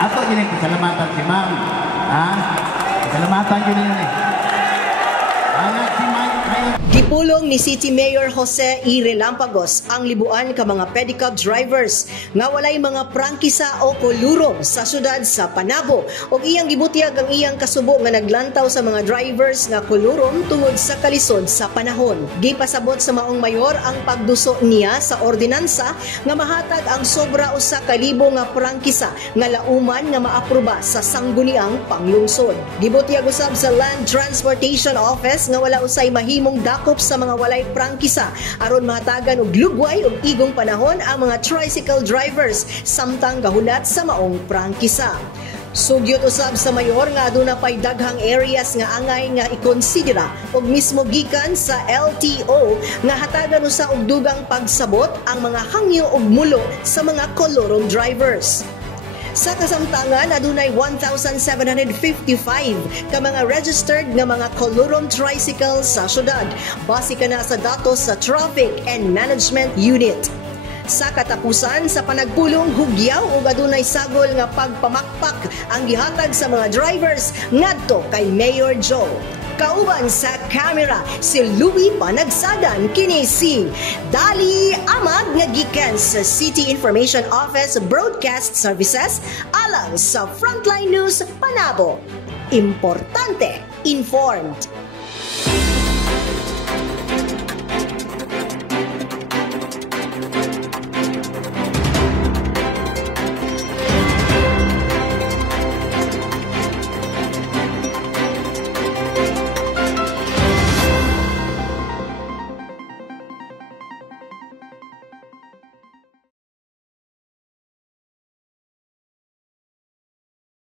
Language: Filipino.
Ato din yung kasalamatan si ma'am. Ha? Kasalamatan yun yun eh. Anak si ma'am. Gipulong ni City Mayor Jose E. Relampagos ang libuan ka mga pedicab drivers nga walay mga prangkisa o kolurong sa syudad sa Panabo ug iyang gibutyag ang iyang kasubo nga naglantaw sa mga drivers nga kolurong tungod sa kalisod sa panahon. Gipasabot sa maong mayor ang pagduso niya sa ordinansa nga mahatag ang sobra usa ka libo nga prangkisa nga lauman nga maapruba sa sangguniang panglungsod. Gibutyag usab sa Land Transportation Office nga wala usay mahimong dakop sa mga walay prangkisa aron mahatagan og lugway ug igong panahon ang mga tricycle drivers samtang gahulat sa maong prangkisa. Sugyot usab sa mayor nga aduna pay daghang areas nga angay nga ikonsidera og mismo gikan sa LTO nga hatagan usa og dugang pagsabot ang mga hangyo ug mulo sa mga kolorong drivers. Sa kasamtangan, adunay 1,755 ka mga registered nga mga kolorong tricycle sa syudad. Base ka na sa datos sa Traffic and Management Unit. Sa katapusan, sa panagpulong hugyaw ug adunay sagol nga pagpamakpak ang gihatag sa mga drivers ngadto kay Mayor Joe. Kauban sa camera si Louie Panagsadan, kini si Dali Amag nga gikan sa City Information Office Broadcast Services alang sa Frontline News Panabo. Importante, informed.